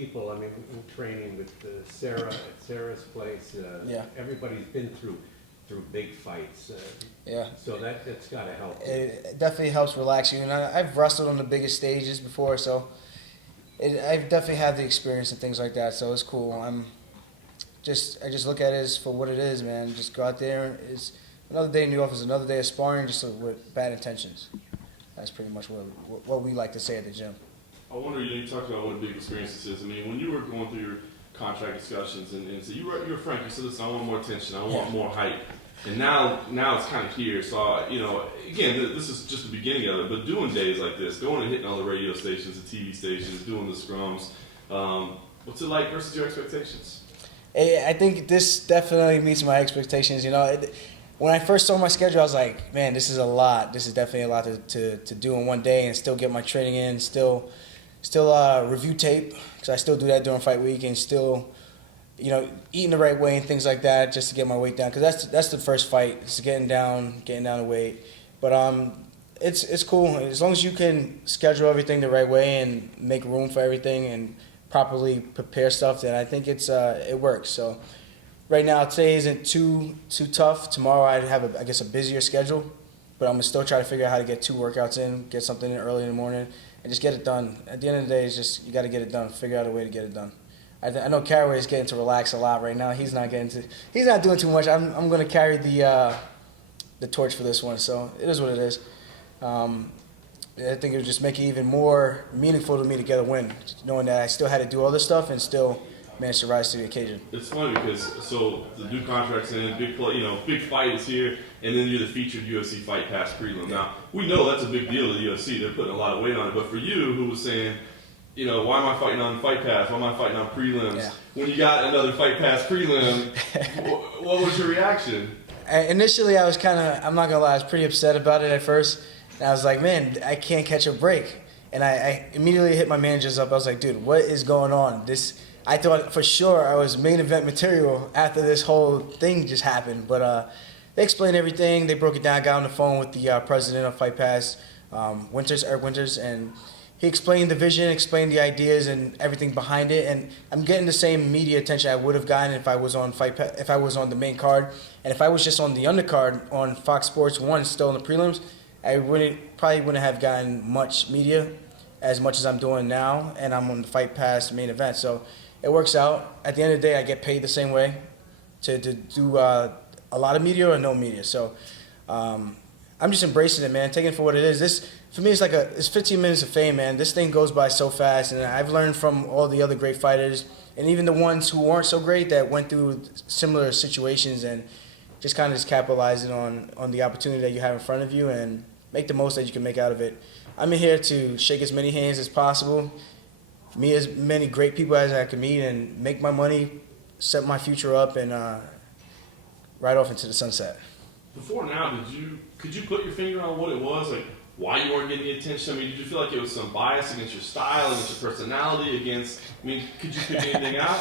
people, I mean, in training with Sarah at Sarah's place, Yeah. everybody's been through big fights. Yeah. So that's got to help. It definitely helps relax you. And I've wrestled on the biggest stages before, so I've definitely had the experience and things like that. So it's cool. I just look at it as for what it is, man. Just go out there. It's another day in the office, another day of sparring, just with bad intentions. That's pretty much what we like to say at the gym. I wonder, you talked about what big experience this is. I mean, when you were going through your contract discussions, and so you were frank, you said, listen, I want more attention, I want more hype. And now it's kind of here. So, again, this is just the beginning of it, but doing days like this, going and hitting all the radio stations, the TV stations, doing the scrums, what's it like versus your expectations? I think this definitely meets my expectations. When I first saw my schedule, I was like, man, this is a lot. This is definitely a lot to do in one day and still get my training in, still review tape, because I still do that during fight week, and still, eating the right way and things like that just to get my weight down. Because that's the first fight, it's getting down the weight. But it's cool as long as you can schedule everything the right way and make room for everything and properly prepare stuff. Then I think it works. So right now today isn't too tough. Tomorrow I have a busier schedule, but I'm gonna still try to figure out how to get 2 workouts in, get something in early in the morning, and just get it done. At the end of the day, it's just you got to get it done. Figure out a way to get it done. I know Caraway is getting to relax a lot right now. He's not doing too much. I'm going to carry the torch for this one. So it is what it is. I think it would just make it even more meaningful to me to get a win, knowing that I still had to do all this stuff and still managed to rise to the occasion. It's funny because the new contract's in, big fight is here, and then you're the featured UFC Fight Pass prelim. Now we know that's a big deal to the UFC. They're putting a lot of weight on it. But for you, who was saying, why am I fighting on Fight Pass? Why am I fighting on prelims? Yeah. When you got another Fight Pass prelim, what was your reaction? Initially, I'm not gonna lie, I was pretty upset about it at first. And I was like, man, I can't catch a break. And I immediately hit my managers up. I was like, dude, what is going on? I thought for sure I was main event material after this whole thing just happened. But they explained everything. They broke it down. I got on the phone with the president of Fight Pass, Eric Winters, and he explained the vision, explained the ideas and everything behind it. And I'm getting the same media attention I would have gotten if I was on if I was on the main card. And if I was just on the undercard on Fox Sports 1, still in the prelims, I probably wouldn't have gotten much media as much as I'm doing now, and I'm on the Fight Pass main event. So it works out. At the end of the day, I get paid the same way to do a lot of media or no media. So I'm just embracing it, man, taking it for what it is. This, for me, it's 15 minutes of fame, man. This thing goes by so fast, and I've learned from all the other great fighters, and even the ones who weren't so great that went through similar situations, and just kind of capitalizing on the opportunity that you have in front of you and make the most that you can make out of it. I'm in here to shake as many hands as possible, meet as many great people as I can meet, and make my money, set my future up, and ride off into the sunset. Before now, could you put your finger on what it was, like why you weren't getting the attention? I mean, did you feel like it was some bias against your style, against your personality, could you pick anything out?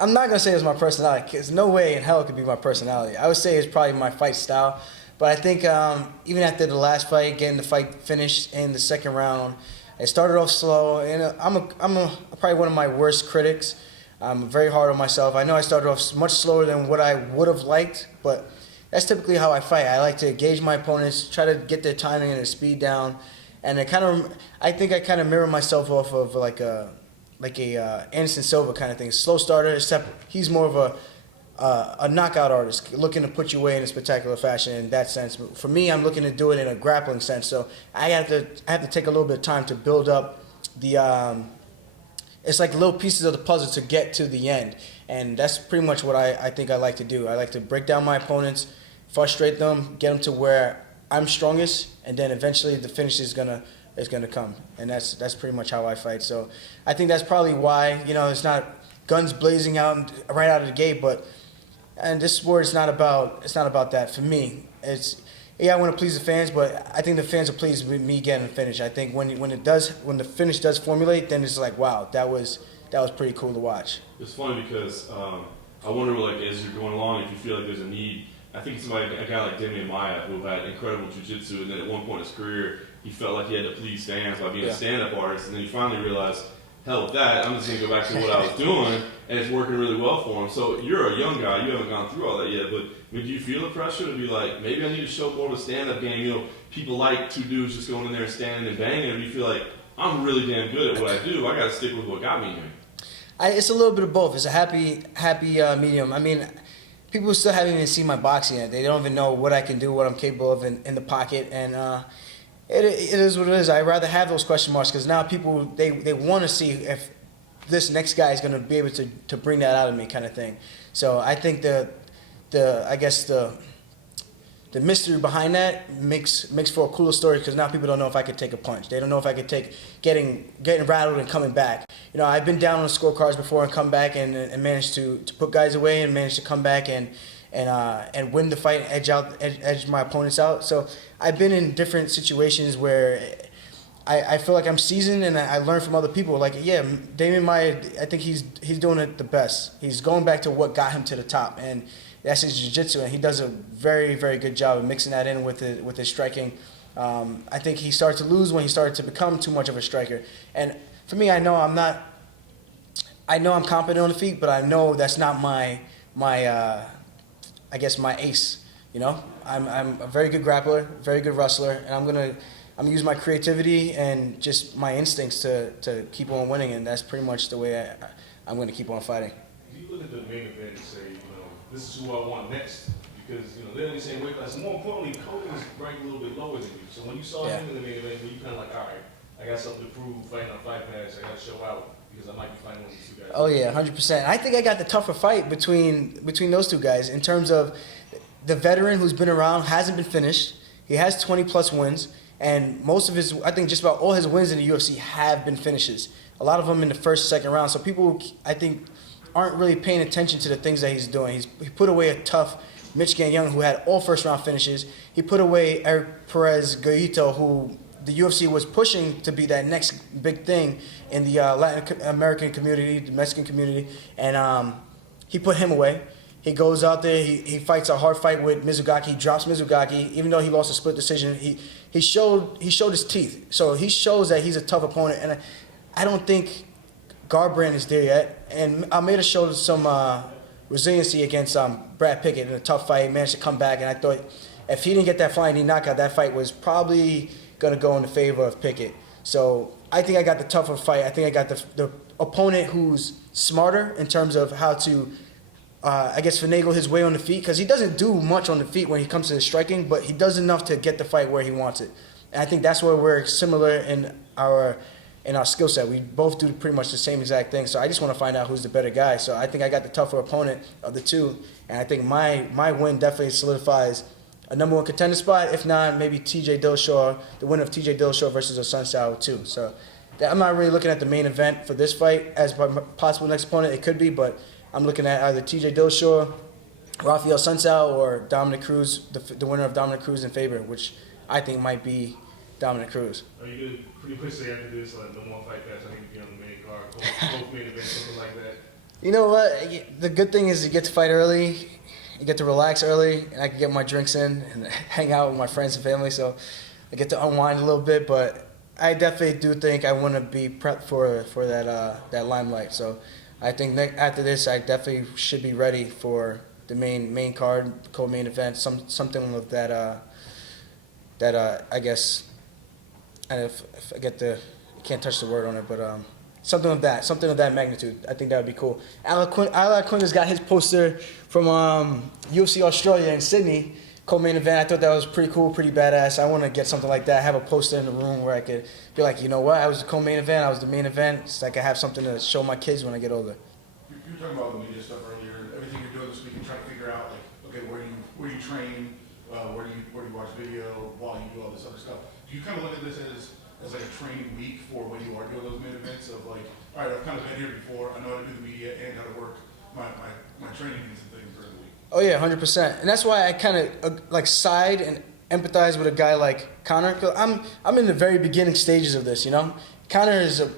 I'm not going to say it's my personality, because no way in hell it could be my personality. I would say it's probably my fight style. But I think even after the last fight, getting the fight finished in the second round, I started off slow, and I'm probably one of my worst critics. I'm very hard on myself. I know I started off much slower than what I would have liked, but that's typically how I fight. I like to gauge my opponents, try to get their timing and their speed down, and I think I kind of mirror myself off of like a Anderson Silva kind of thing. Slow starter, except he's more of a knockout artist, looking to put you away in a spectacular fashion in that sense. But for me, I'm looking to do it in a grappling sense. So I have to take a little bit of time to build up it's like little pieces of the puzzle to get to the end. And that's pretty much what I think I like to do. I like to break down my opponents, frustrate them, get them to where I'm strongest, and then eventually the finish is gonna come. And that's pretty much how I fight. So I think that's probably why, it's not guns blazing out right out of the gate, and this sport is not about that for me. I want to please the fans, but I think the fans are pleased with me getting the finish. I think when the finish does formulate, then it's like, wow, that was pretty cool to watch. It's funny because I wonder, as you're going along, if you feel like there's a need. I think it's a guy like Demian Maia, who had incredible jiu-jitsu, and then at one point in his career, he felt like he had to please fans by being a stand-up artist, and then he finally realized, hell with that. I'm just gonna go back to what I was doing, and it's working really well for him. So you're a young guy, you haven't gone through all that yet, but do you feel the pressure to be like, maybe I need to show more of a stand-up game? You know, people like two dudes just going in there and standing and banging, or do you feel like I'm really damn good at what I do? I got to stick with what got me here. It's a little bit of both. It's a happy medium. I mean, people still haven't even seen my boxing yet. They don't even know what I can do, what I'm capable of in the pocket, and it is what it is. I'd rather have those question marks because now people they want to see if this next guy is going to be able to bring that out of me, kind of thing. So I think the mystery behind that makes for a cooler story because now people don't know if I could take a punch. They don't know if I could take getting rattled and coming back. You know, I've been down on the scorecards before and come back and managed to put guys away and managed to come back and win the fight, edge my opponents out. So I've been in different situations where I feel like I'm seasoned and I learn from other people. Like, yeah, Damian Maia, I think he's doing it the best. He's going back to what got him to the top, and that's his jiu-jitsu, and he does a very, very good job of mixing that in with his striking. I think he started to lose when he started to become too much of a striker. And for me, I know I'm competent on the feet, but I know that's not my ace. You know, I'm a very good grappler, very good wrestler, and I'm gonna use my creativity and just my instincts to keep on winning, and that's pretty much the way I'm gonna keep on fighting. If you look at the main event and say, this is who I want next, because they're in the same weight class. More importantly, Kobe's ranked a little bit lower than you. So when you saw him in the main event, were you kind of like, all right, I got something to prove, fighting on Fight Pass, I got to show out because I might be fighting one of these two guys. Oh yeah, 100%. I think I got the tougher fight between those two guys in terms of the veteran who's been around hasn't been finished. He has 20 plus wins, and most of his, I think just about all his wins in the UFC have been finishes. A lot of them in the first, second round. So people, I think, aren't really paying attention to the things that he's doing. He put away a tough Michigan Young who had all first round finishes. He put away Eric Perez Gaito, who the UFC was pushing to be that next big thing in the Latin American community, the Mexican community, and he put him away. He goes out there, he fights a hard fight with Mizugaki, he drops Mizugaki, even though he lost a split decision. He showed his teeth, so he shows that he's a tough opponent, and I don't think Garbrandt is there yet, and Almeida showed some resiliency against Brad Pickett in a tough fight. He managed to come back, and I thought if he didn't get that flying knee knockout, that fight was probably going to go in the favor of Pickett. So I think I got the tougher fight. I think I got the opponent who's smarter in terms of how to, finagle his way on the feet, because he doesn't do much on the feet when he comes to the striking, but he does enough to get the fight where he wants it. And I think that's where we're similar in our skill set. We both do pretty much the same exact thing. So I just want to find out who's the better guy. So I think I got the tougher opponent of the two. And I think my win definitely solidifies a number one contender spot. If not, maybe TJ Dillashaw, the winner of TJ Dillashaw versus a Sun Sao too. So I'm not really looking at the main event for this fight as my possible next opponent. It could be, but I'm looking at either TJ Dillashaw, Rafael Sunsao, or Dominic Cruz, the winner of Dominic Cruz and Faber, which I think might be Dominic Cruz. Are you good pretty quickly after this, like no more Fight Pass, I need to be on the main card, both main events, something like that? You know what? The good thing is you get to fight early, you get to relax early, and I can get my drinks in and hang out with my friends and family, so I get to unwind a little bit. But I definitely do think I want to be prepped for that limelight. So I think after this, I definitely should be ready for the main card, co-main event, something of that. I guess. And if I can't touch the word on it, but something of that magnitude. I think that would be cool. Al Quinn has got his poster from UFC Australia in Sydney, co-main event. I thought that was pretty cool, pretty badass. I want to get something like that. Have a poster in the room where I could be like, you know what, I was the co-main event, I was the main event, so I could have something to show my kids when I get older. You were talking about the media stuff earlier, everything you're doing this week and trying to figure out, like, okay, where do you train, where do you watch video while you do all this other stuff. Do you kind of look at this as like a training week for when you are doing those main events of like, all right, I've kind of been here before, I know how to do the media and how to work my training needs and things during the week? Oh yeah, 100%. And that's why I kind of side and empathize with a guy like Conor. 'Cause I'm in the very beginning stages of this, you know. Conor is a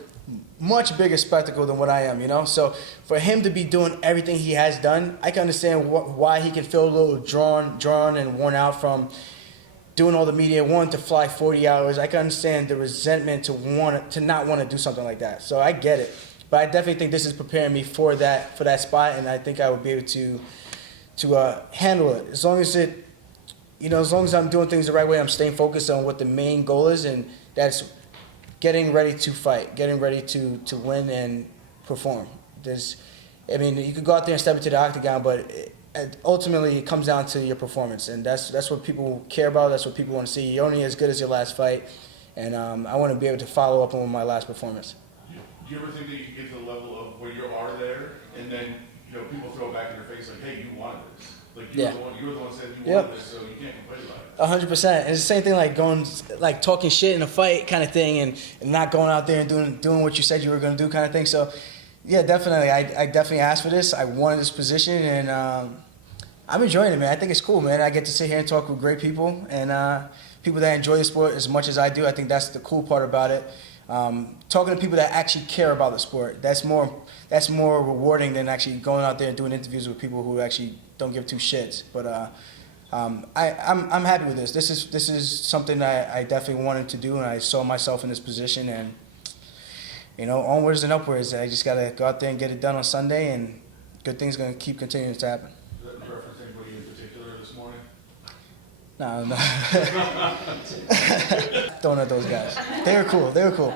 much bigger spectacle than what I am, you know. So for him to be doing everything he has done, I can understand why he can feel a little drawn and worn out from doing all the media, wanting to fly 40 hours. I can understand the resentment to not want to do something like that. So I get it. But I definitely think this is preparing me for that spot, and I think I would be able to handle it. As long as I'm doing things the right way, I'm staying focused on what the main goal is, and that's getting ready to fight, getting ready to win and perform. You could go out there and step into the octagon, but ultimately it comes down to your performance, and that's what people care about. That's what people want to see. You're only as good as your last fight, and I want to be able to follow up on my last performance. Do you ever think that you can get to the level of where you are there, and then people throw it back in your face like, "Hey, you wanted this. Like you were the one saying you wanted this, so you can't complain about it." 100%. And it's the same thing like talking shit in a fight kind of thing, and not going out there and doing what you said you were going to do kind of thing. So, yeah, definitely. I definitely asked for this. I wanted this position, and I'm enjoying it, man. I think it's cool, man. I get to sit here and talk with great people, and people that enjoy the sport as much as I do. I think that's the cool part about it. Talking to people that actually care about the sport, that's more rewarding than actually going out there and doing interviews with people who actually don't give two shits. But I'm happy with this. This is something that I definitely wanted to do, and I saw myself in this position. And onwards and upwards. I just gotta go out there and get it done on Sunday, and good things gonna keep continuing to happen. Is that in reference to anybody in particular this morning? No. Don't know those guys. They were cool.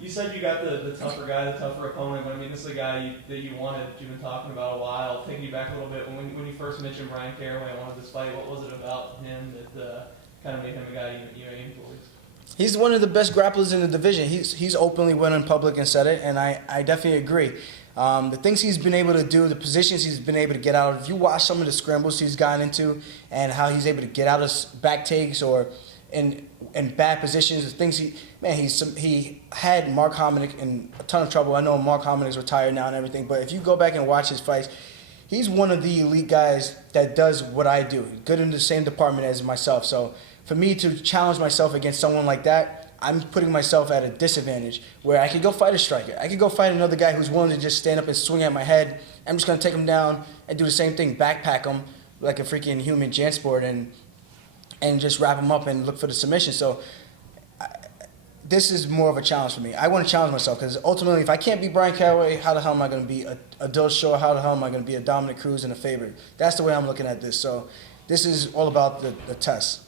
You said you got the tougher guy, the tougher opponent, but I mean, this is a guy that you wanted, you've been talking about a while. Taking you back a little bit, when you first mentioned Brian Caraway, I wanted this fight, what was it about him that kind of made him a guy you aimed towards? He's one of the best grapplers in the division. He's openly went in public and said it, and I definitely agree. The things he's been able to do, the positions he's been able to get out of, if you watch some of the scrambles he's gotten into and how he's able to get out of back takes or in bad positions, the things he had Mark Hominick in a ton of trouble. I know Mark Hominick's retired now and everything, but if you go back and watch his fights, he's one of the elite guys that does what I do, good in the same department as myself. So for me to challenge myself against someone like that, I'm putting myself at a disadvantage where I could go fight a striker. I could go fight another guy who's willing to just stand up and swing at my head. I'm just going to take him down and do the same thing, backpack him like a freaking human Jansport and just wrap him up and look for the submission. So this is more of a challenge for me. I want to challenge myself because ultimately if I can't beat Brian Caraway, how the hell am I going to be a Dillashaw? How the hell am I going to be a Dominic Cruz and a Faber? That's the way I'm looking at this. So this is all about the test.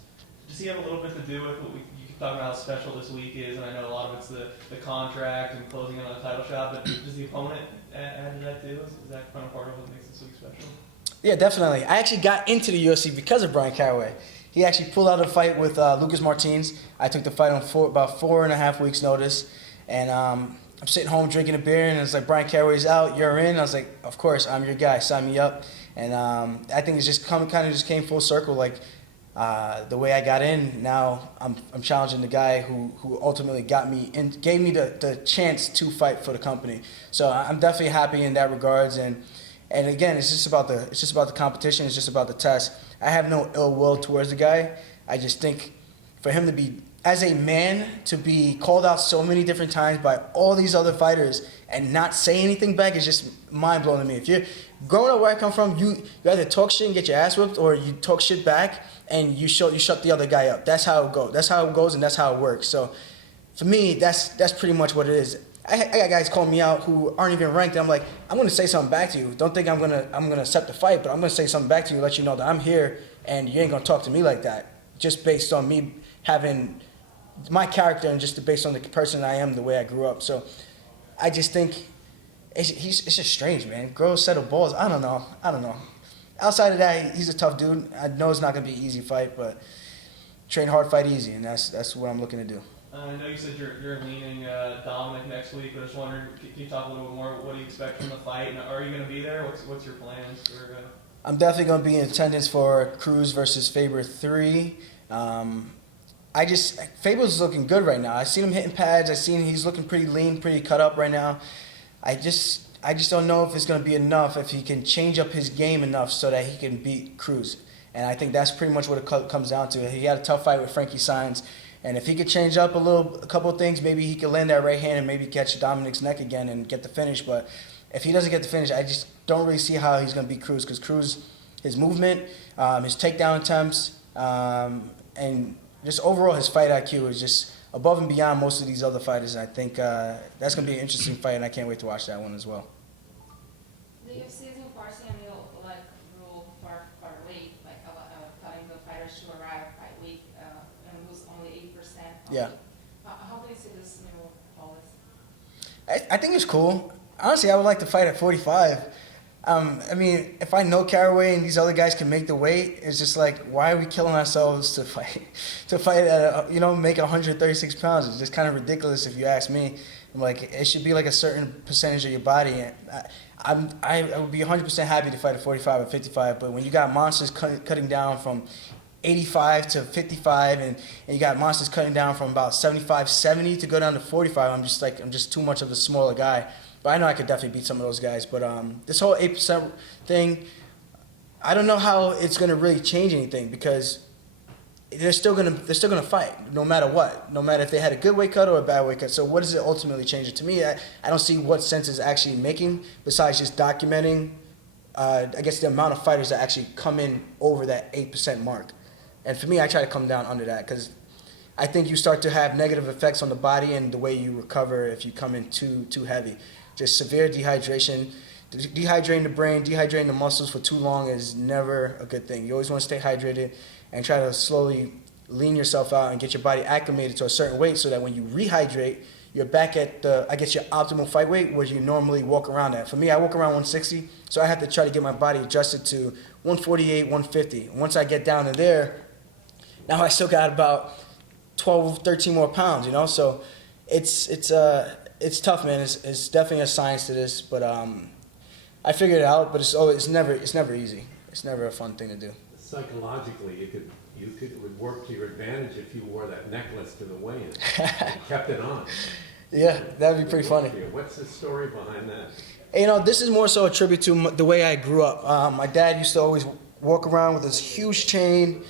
Does he have a little bit to do with what you keep talking about how special this week is? And I know a lot of it's the contract and closing in on a title shot, but does the opponent add to that too? Is that kind of part of what makes this week special? Yeah, definitely. I actually got into the UFC because of Brian Caraway. He actually pulled out a fight with Lucas Martins. I took the fight on about 4.5 weeks' notice, and I'm sitting home drinking a beer, and it's like, Brian Caraway's out, you're in. I was like, of course, I'm your guy, sign me up. And I think it's just kind of came full circle. Like the way I got in, now I'm challenging the guy who ultimately got me in, gave me the chance to fight for the company. So I'm definitely happy in that regards. And again, it's just about the competition. It's just about the test. I have no ill will towards the guy. I just think for him to be, as a man, to be called out so many different times by all these other fighters and not say anything back is just mind blowing to me. If you're growing up where I come from, you either talk shit and get your ass whipped, or you talk shit back and you shut the other guy up. That's how it goes. That's how it goes, and that's how it works. So for me, that's pretty much what it is. I got guys calling me out who aren't even ranked, and I'm like, I'm gonna say something back to you. Don't think I'm gonna accept the fight, but I'm gonna say something back to you, let you know that I'm here, and you ain't gonna talk to me like that, just based on me having my character and just based on the person I am, the way I grew up. So I just think it's just strange, man. Grow a set of balls. I don't know. Outside of that, he's a tough dude. I know it's not gonna be an easy fight, but train hard, fight easy, and that's what I'm looking to do. I know you said you're leaning Dominic next week, but I was wondering, can you talk a little bit more? What do you expect from the fight? And are you going to be there? What's your plans for? I'm definitely going to be in attendance for Cruz versus Faber 3. Faber's looking good right now. I seen him hitting pads. I seen he's looking pretty lean, pretty cut up right now. I just don't know if it's going to be enough, if he can change up his game enough so that he can beat Cruz. And I think that's pretty much what it comes down to. He had a tough fight with Frankie Saenz. And if he could change up a couple of things, maybe he could land that right hand and maybe catch Dominic's neck again and get the finish. But if he doesn't get the finish, I just don't really see how he's going to beat Cruz, because Cruz, his movement, his takedown attempts, and just overall his fight IQ is just above and beyond most of these other fighters. And I think that's going to be an interesting fight, and I can't wait to watch that one as well. The UFC is enforcing a new rule for weight, telling the fighters to arrive by week and lose only 8%. Yeah. How do you see this new policy? I think it's cool. Honestly, I would like to fight at 45. I mean, if I know Caraway and these other guys can make the weight, it's just like, why are we killing ourselves to fight? To fight at, make 136 pounds. It's just kind of ridiculous if you ask me. I'm like, it should be like a certain percentage of your body. I would be 100% happy to fight at 45 or 55, but when you got monsters cutting down from 85 to 55, and you got monsters cutting down from about 75, 70 to go down to 45, I'm just too much of a smaller guy. But I know I could definitely beat some of those guys. But this whole 8% thing, I don't know how it's gonna really change anything, because they're still gonna fight no matter what, no matter if they had a good weight cut or a bad weight cut. So what does it ultimately change it to me? I don't see what sense it's actually making besides just documenting, I guess, the amount of fighters that actually come in over that 8% mark. And for me, I try to come down under that, because I think you start to have negative effects on the body and the way you recover if you come in too heavy. Just severe dehydration. Dehydrating the brain, dehydrating the muscles for too long is never a good thing. You always want to stay hydrated and try to slowly lean yourself out and get your body acclimated to a certain weight, so that when you rehydrate, you're back at your optimal fight weight where you normally walk around at. For me, I walk around 160, so I have to try to get my body adjusted to 148, 150. Once I get down to there, now I still got about 12, 13 more pounds, So it's tough, man. It's definitely a science to this, but I figured it out. But it's never easy. It's never a fun thing to do. Psychologically, it would work to your advantage if you wore that necklace to the weigh-in and kept it on. Yeah, that'd be pretty funny. What's the story behind that? This is more so a tribute to the way I grew up. My dad used to always walk around with this huge chain,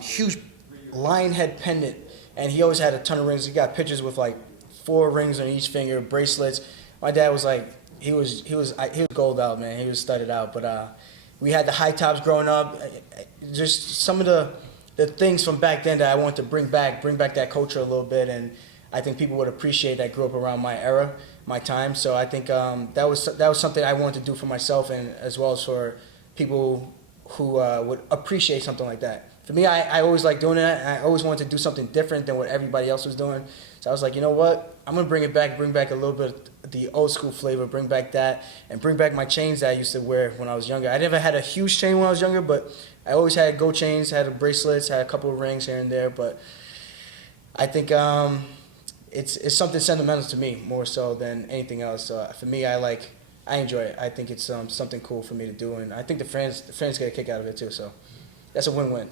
huge lion head pendant, and he always had a ton of rings. He got pictures with like 4 rings on each finger, bracelets. My dad was like, he was gold out, man. He was studded out. But we had the high tops growing up. Just some of the things from back then that I wanted to bring back that culture a little bit, and I think people would appreciate that grew up around my era, my time. So I think that was something I wanted to do for myself, and as well as for people who would appreciate something like that. For me, I always liked doing that. I always wanted to do something different than what everybody else was doing. So I was like, you know what? I'm going to bring back a little bit of the old school flavor, bring back that, and bring back my chains that I used to wear when I was younger. I never had a huge chain when I was younger, but I always had gold chains, had bracelets, had a couple of rings here and there. But I think it's something sentimental to me more so than anything else. So for me, I enjoy it. I think it's something cool for me to do, and I think the fans get a kick out of it too. So that's a win-win.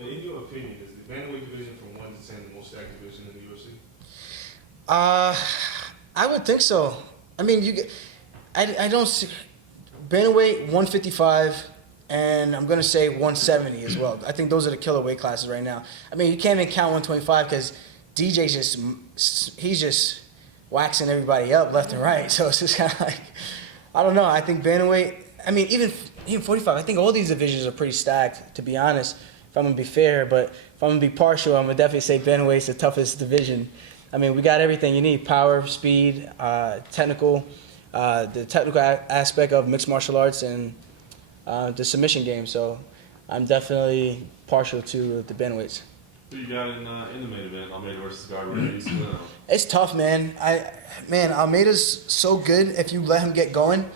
Now, in your opinion, is the bantamweight division from 1 to 10 the most stacked division in the UFC? I would think so. I mean, I don't see bantamweight 155, and I'm gonna say 170 as well. I think those are the killer weight classes right now. I mean, you can't even count 125 because DJ's he's just waxing everybody up left and right. So it's just kind of like, I don't know. I think bantamweight. I mean, even 45. I think all these divisions are pretty stacked, to be honest. If I'm gonna be fair, but if I'm gonna be partial, I'm gonna definitely say bantamweight's the toughest division. I mean, we got everything you need: power, speed, technical, the technical aspect of mixed martial arts, and the submission game. So I'm definitely partial to the bantamweights. Who you got in the main event? Almeida versus Garbrandt. It's tough, man. Almeida's so good if you let him get going.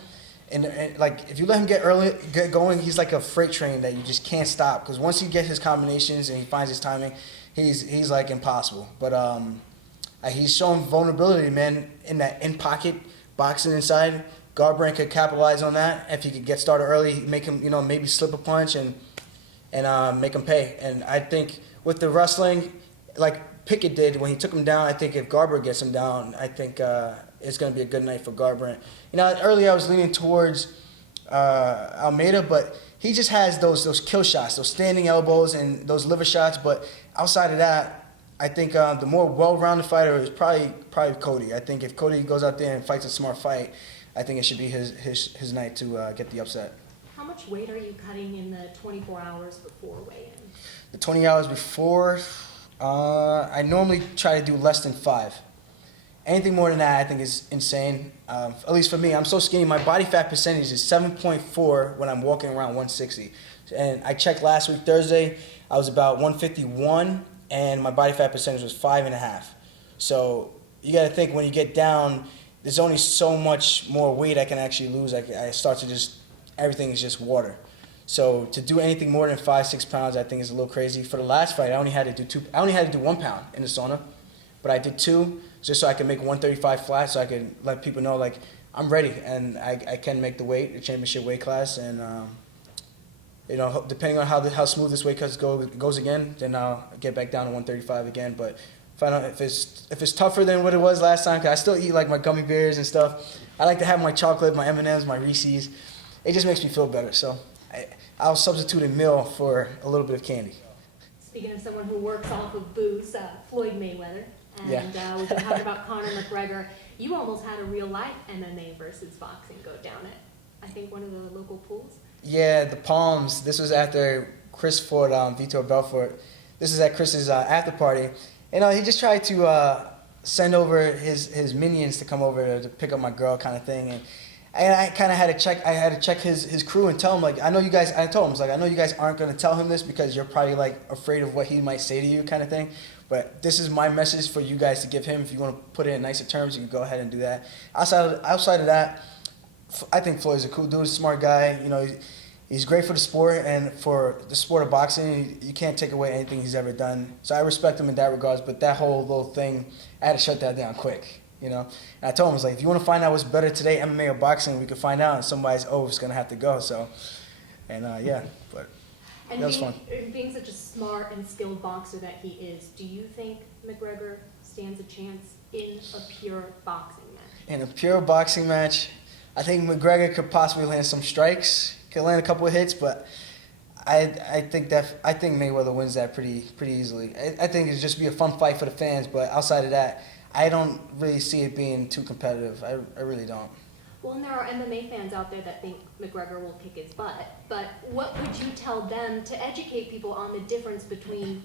And like, if you let him get going, he's like a freight train that you just can't stop. Because once he gets his combinations and he finds his timing, he's like impossible. But he's showing vulnerability, man, in that in-pocket boxing inside. Garbrandt could capitalize on that if he could get started early, make him, maybe slip a punch and make him pay. And I think with the wrestling, like Pickett did when he took him down, I think if Garbrandt gets him down, I think it's going to be a good night for Garbrandt. Earlier I was leaning towards Almeida, but he just has those kill shots, those standing elbows and those liver shots. But outside of that, I think the more well-rounded fighter is probably Cody. I think if Cody goes out there and fights a smart fight, I think it should be his night to get the upset. How much weight are you cutting in the 24 hours before weigh-in? The 20 hours before, I normally try to do less than 5. Anything more than that, I think, is insane. At least for me, I'm so skinny. My body fat percentage is 7.4 when I'm walking around 160. And I checked last week, Thursday, I was about 151, and my body fat percentage was 5.5. So you got to think when you get down, there's only so much more weight I can actually lose. I start to just, everything is just water. So to do anything more than 5-6 pounds, I think is a little crazy. For the last fight, I only had to do 1 pound in the sauna, but I did 2 just so I could make 135 flat, so I could let people know like I'm ready and I can make the weight, the championship weight class, and you know, depending on how smooth this weight class goes again, then I'll get back down to 135 again. But find out if it's tougher than what it was last time, 'cause I still eat like my gummy bears and stuff. I like to have my chocolate, my M&Ms, my Reese's. It just makes me feel better. So I'll substitute a meal for a little bit of candy. Speaking of someone who works off of booze, Floyd Mayweather, and we've been talking about Conor McGregor. You almost had a real life MMA versus boxing go down at, I think, one of the local pools. Yeah, the Palms. This was after Chris fought Vitor Belfort. This is at Chris's after party. And he just tried to send over his minions to come over to pick up my girl, kind of thing. And I kind of had to check. I had to check his crew and tell him, like, I know you guys. I told him, I was like, I know you guys aren't gonna tell him this because you're probably like afraid of what he might say to you, kind of thing. But this is my message for you guys to give him. If you want to put it in nicer terms, you can go ahead and do that. Outside of that, I think Floyd's a cool dude, smart guy. You know, he's great for the sport and for the sport of boxing. You can't take away anything he's ever done. So I respect him in that regards. But that whole little thing, I had to shut that down quick. You know, and I told him, I was like, if you want to find out what's better today, MMA or boxing, we can find out. And somebody's is gonna have to go. So, and yeah, but And that was fun. being such a smart and skilled boxer that he is, do you think McGregor stands a chance in a pure boxing match? In a pure boxing match, I think McGregor could possibly land some strikes, could land a couple of hits, but I think Mayweather wins that pretty easily. I think it'd just be a fun fight for the fans, but outside of that, I don't really see it being too competitive. I really don't. Well, and there are MMA fans out there that think McGregor will kick his butt, but what would you tell them to educate people on the difference between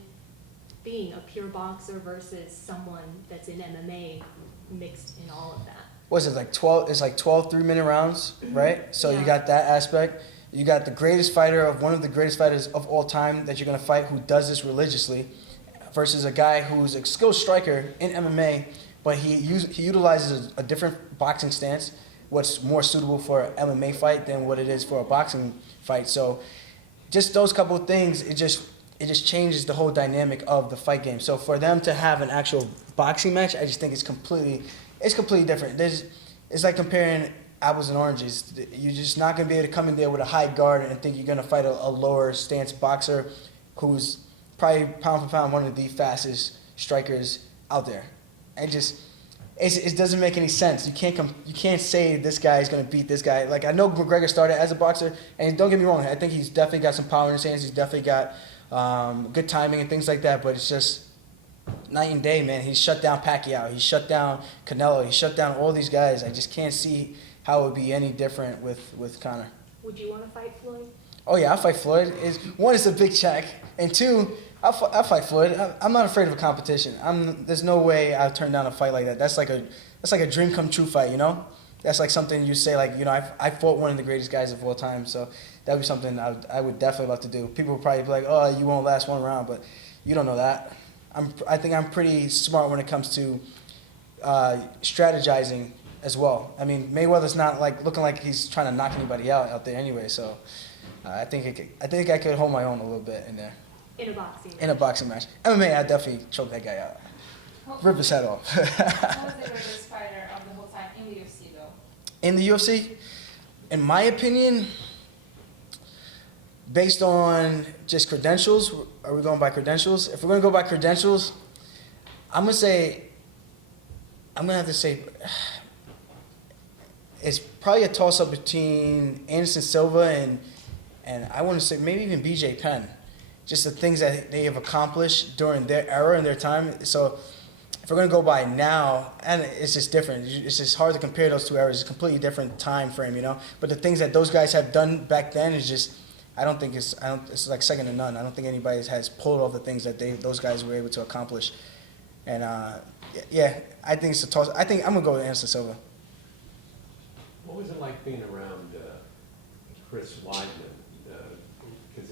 being a pure boxer versus someone that's in MMA mixed in all of that? What's it, like 12? It's like 12 3-minute rounds, right? So Yeah. you got that aspect. You got the greatest fighter of one of the greatest fighters of all time that you're going to fight who does this religiously versus a guy who's a skilled striker in MMA, but he utilizes a different boxing stance, what's more suitable for an MMA fight than what it is for a boxing fight. So just those couple of things, it just changes the whole dynamic of the fight game. So for them to have an actual boxing match, I just think it's completely different. It's like comparing apples and oranges. You're just not going to be able to come in there with a high guard and think you're going to fight a lower stance boxer who's probably pound for pound one of the fastest strikers out there. It doesn't make any sense. You can't say this guy is going to beat this guy. Like, I know McGregor started as a boxer, and don't get me wrong, I think he's definitely got some power in his hands. He's definitely got good timing and things like that, but it's just night and day, man. He shut down Pacquiao. He shut down Canelo. He shut down all these guys. I just can't see how it would be any different with Conor. Would you want to fight Floyd? Oh, yeah, I'll fight Floyd. One, it's a big check, and two, I'll fight Floyd. I'm not afraid of a competition. There's no way I'll turn down a fight like that. That's like a dream come true fight, you know? That's like something you say, like, you know, I fought one of the greatest guys of all time, so that would be something I would definitely love to do. People would probably be like, oh, you won't last one round, but you don't know that. I think I'm pretty smart when it comes to strategizing as well. I mean, Mayweather's not like looking like he's trying to knock anybody out there anyway, so I think I could hold my own a little bit in there. In a boxing match? In a boxing match. MMA, I'd definitely choke that guy out. Rip his head off. Who was the greatest fighter of the whole time in the UFC, though? In the UFC, in my opinion, based on just credentials, are we going by credentials? If we're going to go by credentials, I'm going to have to say it's probably a toss-up between Anderson Silva and I want to say maybe even BJ Penn. Just the things that they have accomplished during their era and their time. So if we're going to go by now, and it's just different. It's just hard to compare those two eras. It's a completely different time frame, you know. But the things that those guys have done back then is just, I don't think it's like second to none. I don't think anybody has pulled off the things that those guys were able to accomplish. And yeah, I think it's a toss. I think I'm gonna go with Anderson Silva. What was it like being around Chris Weidman? Because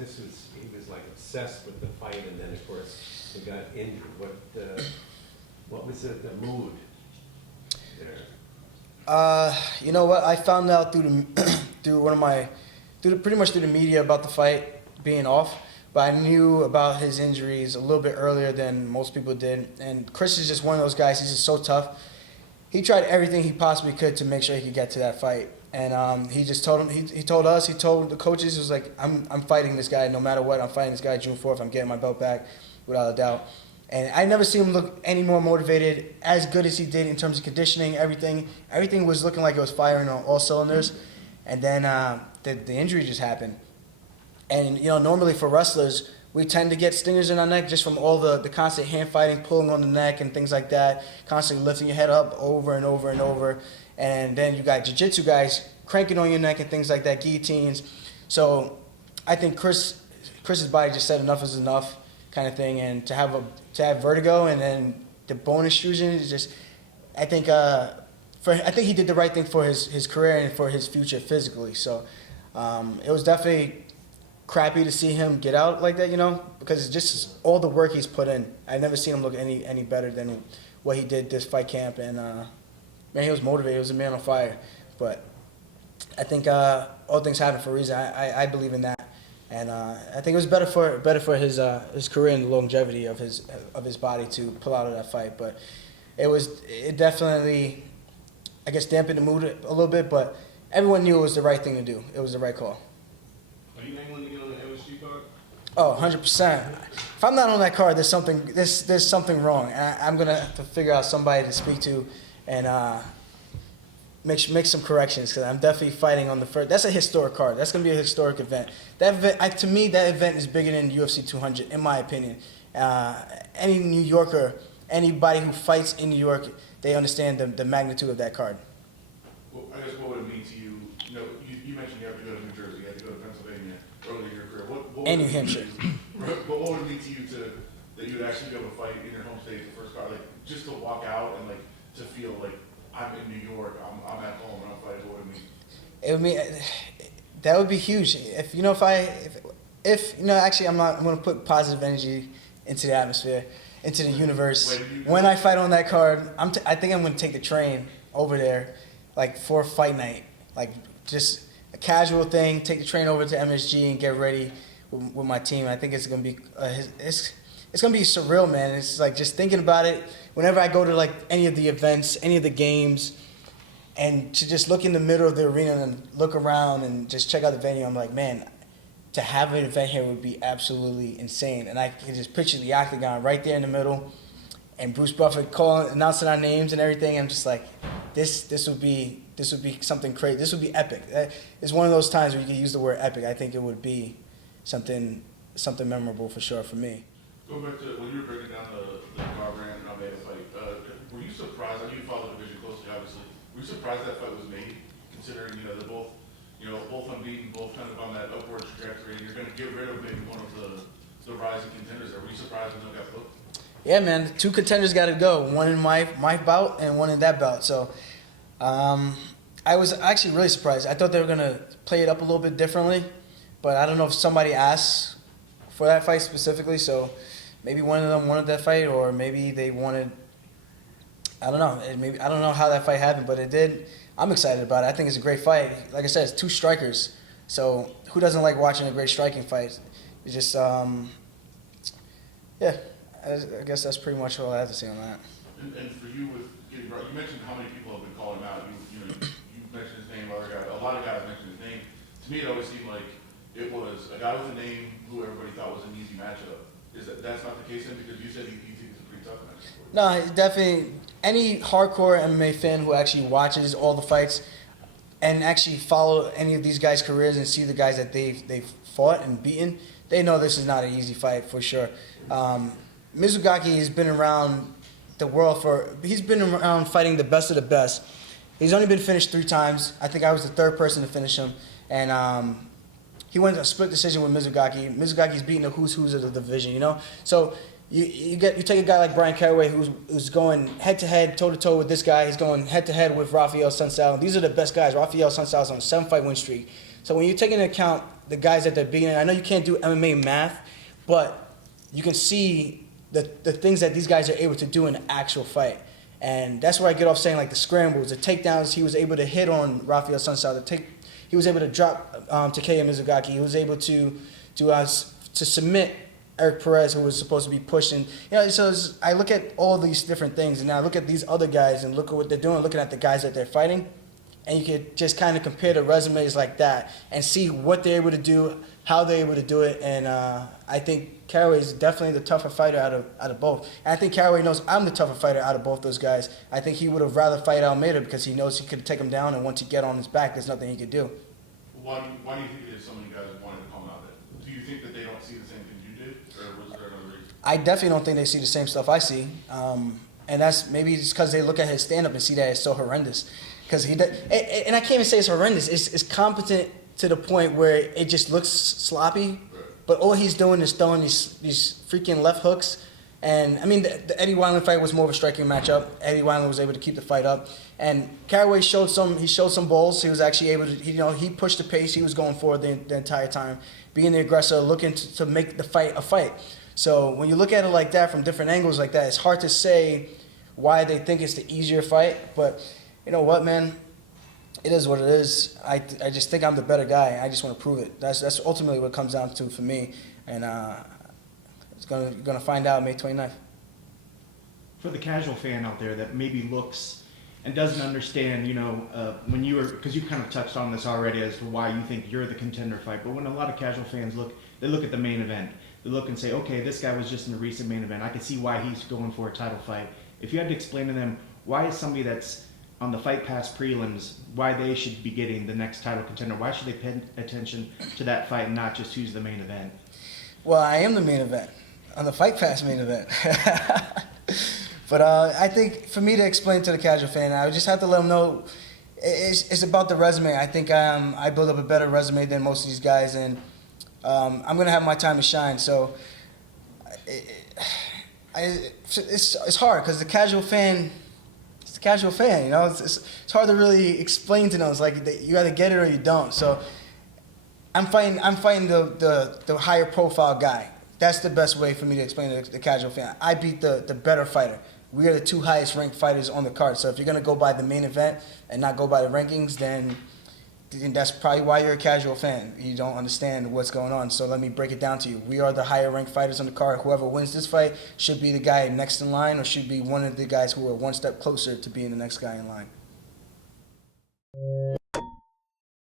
he was like obsessed with the fight, and then of course he got injured. What was the mood there? You know what? I found out pretty much through the media about the fight being off, but I knew about his injuries a little bit earlier than most people did. And Chris is just one of those guys. He's just so tough. He tried everything he possibly could to make sure he could get to that fight. And he just told him, he told us, he told the coaches, he was like, I'm fighting this guy no matter what. I'm fighting this guy June 4th. I'm getting my belt back without a doubt. And I never seen him look any more motivated, as good as he did in terms of conditioning, everything. Everything was looking like it was firing on all cylinders. And then the injury just happened. And, you know, normally for wrestlers, we tend to get stingers in our neck just from all the constant hand fighting, pulling on the neck and things like that, constantly lifting your head up over and over and over. And then you got jiu-jitsu guys cranking on your neck and things like that, guillotines. So I think Chris's body just said enough is enough kind of thing. And to have vertigo and then the bone extrusion is just, I think he did the right thing for his career and for his future physically. So it was definitely crappy to see him get out like that, you know, because it's just all the work he's put in. I've never seen him look any better than what he did this fight camp. And man, he was motivated. He was a man on fire. But I think all things happen for a reason. I believe in that. And I think it was better for his career and the longevity of his body to pull out of that fight. But it definitely, I guess, dampened the mood a little bit. But everyone knew it was the right thing to do. It was the right call. Are you angling to get on the MSG card? Oh, 100%. If I'm not on that card, there's something wrong. And I'm gonna have to figure out somebody to speak to and make some corrections, because I'm definitely fighting on the first. That's a historic card. That's gonna be a historic event. That event, to me, that event is bigger than UFC 200, in my opinion. Any New Yorker, anybody who fights in New York, they understand the magnitude of that card. Well, I guess what would it mean to you? You know, you mentioned you have to go to New Jersey, you have to go to Pennsylvania early in your career. What And would New Hampshire. But what would it mean to you that you would actually be able to fight in your home state the first card, like just to walk out and like to feel like I'm in New York, I'm at home and I'm fighting? What would it mean? It would mean that would be huge. If you know, actually, I'm gonna put positive energy into the atmosphere, into the universe. When I fight on that card, I think I'm gonna take the train over there, like for Fight Night, like just a casual thing. Take the train over to MSG and get ready with my team. I think it's gonna be it's gonna be surreal, man. It's like just thinking about it. Whenever I go to like any of the events, any of the games, and to just look in the middle of the arena and look around and just check out the venue, I'm like, man, to have an event here would be absolutely insane. And I can just picture the octagon right there in the middle, and Bruce Buffer announcing our names and everything. I'm just like, this would be something crazy. This would be epic. It's one of those times where you can use the word epic. I think it would be something memorable for sure for me. Going back to when you were breaking down the Garbrandt and Almeida fight, were you surprised? I know you follow the division closely, obviously. Were you surprised that fight was made, considering they're both unbeaten, both kind of on that upward trajectory, and you're going to get rid of maybe one of the rising contenders there? Were you surprised when they got booked? Yeah, man. 2 contenders got to go. One in my bout and one in that bout. So I was actually really surprised. I thought they were going to play it up a little bit differently, but I don't know if somebody asked for that fight specifically. So maybe one of them wanted that fight, or maybe they wanted. I don't know. Maybe I don't know how that fight happened, but it did. I'm excited about it. I think it's a great fight. Like I said, it's 2 strikers. So who doesn't like watching a great striking fight? It's just, yeah. I guess that's pretty much all I have to say on that. And for you, with getting right, you mentioned how many people have been calling him out. You mentioned his name. A lot of guys mentioned his name. To me, it always seemed like it was a guy with a name who everybody thought was an easy matchup. That's not the case then, because you said you think it's a pretty tough matchup? No, definitely. Any hardcore MMA fan who actually watches all the fights and actually follow any of these guys' careers and see the guys that they've fought and beaten, they know this is not an easy fight for sure. Mizugaki has been around the world he's been around fighting the best of the best. He's only been finished 3 times. I think I was the 3rd person to finish him. And he went a split decision with Mizugaki. Mizugaki's beating the who's of the division, you know. So you take a guy like Brian Caraway who's going head to head, toe to toe with this guy. He's going head to head with Rafael Sunsao. These are the best guys. Rafael Sunsao's on a 7-fight win streak. So when you take into account the guys that they're beating, I know you can't do MMA math, but you can see the things that these guys are able to do in an actual fight. And that's where I get off saying like the scrambles, the takedowns he was able to hit on Rafael Sunsao. He was able to drop Takeya Mizugaki. He was able to submit Eric Perez, who was supposed to be pushing. You know, so I look at all these different things, and I look at these other guys and look at what they're doing, looking at the guys that they're fighting, and you could just kind of compare the resumes like that and see what they're able to do, how they're able to do it. And I think Caraway is definitely the tougher fighter out of both. And I think Caraway knows I'm the tougher fighter out of both those guys. I think he would have rather fight Almeida because he knows he could take him down, and once he get on his back, there's nothing he could do. Why do you think there's so many guys that wanted to come out there? Do you think that they don't see the same things you did, or was there another reason? I definitely don't think they see the same stuff I see. And that's maybe just because they look at his stand-up and see that it's so horrendous. Because and I can't even say it's horrendous. It's competent to the point where it just looks sloppy. But all he's doing is throwing these freaking left hooks. And, I mean, the Eddie Wineland fight was more of a striking matchup. Eddie Wineland was able to keep the fight up. And Caraway showed some balls. He was actually able to, he pushed the pace. He was going forward the entire time, being the aggressor, looking to make the fight a fight. So when you look at it like that from different angles like that, it's hard to say why they think it's the easier fight. But you know what, man? It is what it is. I just think I'm the better guy. I just want to prove it. That's ultimately what it comes down to for me. And it's gonna find out May 29th. For the casual fan out there that maybe looks and doesn't understand, when you were, because you kind of touched on this already as to why you think you're the contender fight, but when a lot of casual fans look at the main event. They look and say, okay, this guy was just in the recent main event. I can see why he's going for a title fight. If you had to explain to them why is somebody that's on the Fight Pass prelims, why they should be getting the next title contender, why should they pay attention to that fight and not just who's the main event? Well, I am the main event. I'm the Fight Pass main event. But I think for me to explain to the casual fan, I would just have to let them know it's about the resume. I think I build up a better resume than most of these guys, and I'm going to have my time to shine. So it's hard because the casual fan, it's the casual fan, It's hard to really explain to them. It's like you either get it or you don't. So I'm fighting the higher profile guy. That's the best way for me to explain to the casual fan. I beat the better fighter. We are the two highest ranked fighters on the card. So if you're going to go by the main event and not go by the rankings, then that's probably why you're a casual fan. You don't understand what's going on. So let me break it down to you. We are the higher ranked fighters on the card. Whoever wins this fight should be the guy next in line or should be one of the guys who are one step closer to being the next guy in line.